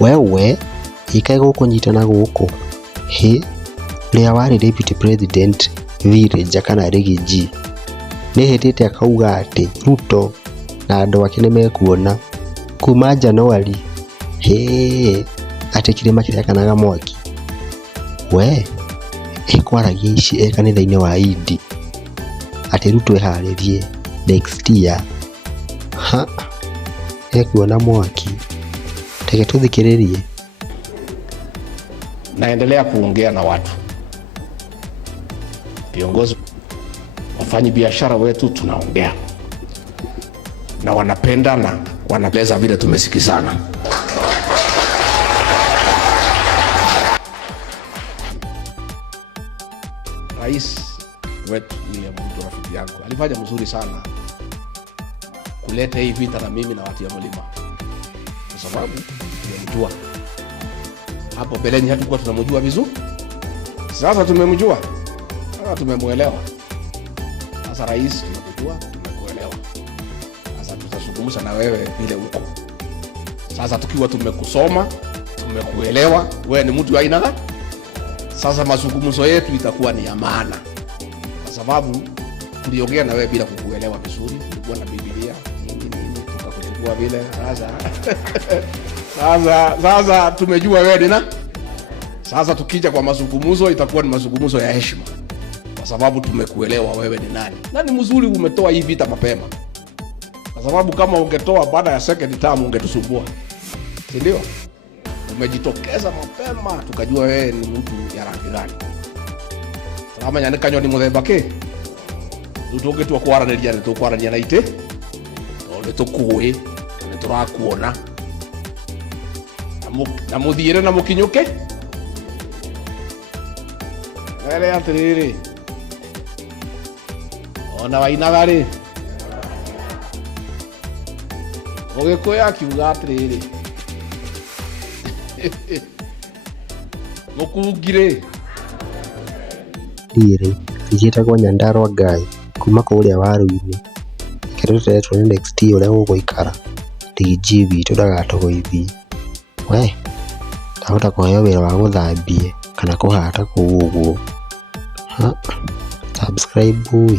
wewe ikae gũkũnyitana gũkũ ũrĩa warĩ deputy president Villager kana Riggy nĩhĩtĩte akauga atĩ Ruto na andũ ake nĩmekuona kuma January atĩ kĩrĩma kĩrakanaga mwaki. We kwaragia ici kanitha-inĩ wa Idi atĩ Ruto eharĩrie next year ekuona mwaki. Teke tuthikĩrĩrie. Naendelea kuongea na watu, viongozi, wafanyi biashara wetu, tunaongea na wanapenda na wanaeleza vile tumesikizana. Rais wetu William Ruto, rafiki yangu, alifanya mzuri sana kuleta hii vita na mimi na watu ya Mlima, kwa sababu tumemjua. Hapo beleni hatukuwa tunamjua vizuri, sasa tumemjua, sasa tumemuelewa. Sasa rais, tumekujua, tumekuelewa. Sasa tutazungumza na wewe vile uko. Sasa tukiwa tumekusoma, tumekuelewa, wewe ni mtu aina gani? Sasa mazungumzo yetu itakuwa ni ya maana, kwa sababu tuliongea na wewe bila kukuelewa vizuri. Tulikuwa na Biblia nini tukakujua vile. Sasa tumejua wewe ni nani. Sasa tukija kwa mazungumzo itakuwa ni mazungumzo ya heshima, kwa sababu tumekuelewa wewe ni nani. Na ni mzuri umetoa hii vita mapema, kwa sababu kama ungetoa baada ya second term ungetusumbua, si ndio? Umejitokeza mapema tukajua wewe ni mtu ya rangi gani. Salama nyandika nyoni muthemba ki tutongetua kwaranĩria nĩ tũkwaranĩria na itĩ tondũ tũkũĩ nĩ tũrakuona na mũthiĩre na mũkinyũke wele atĩrĩrĩ ona Wainaga rĩ Ũgĩkũyũ akiuga atĩrĩrĩ mũkungirĩ rĩrĩ igĩtagwo Nyandarua Ngai kuma kũrĩa waru-inĩ. Kĩrĩte tuone next year ũrĩa gũgũikara. Riggy witũ ndagatũgũithie. We ndahota kũheo wĩra wa gũthambie kana kũhata kũu ũguo. Subscribe boy.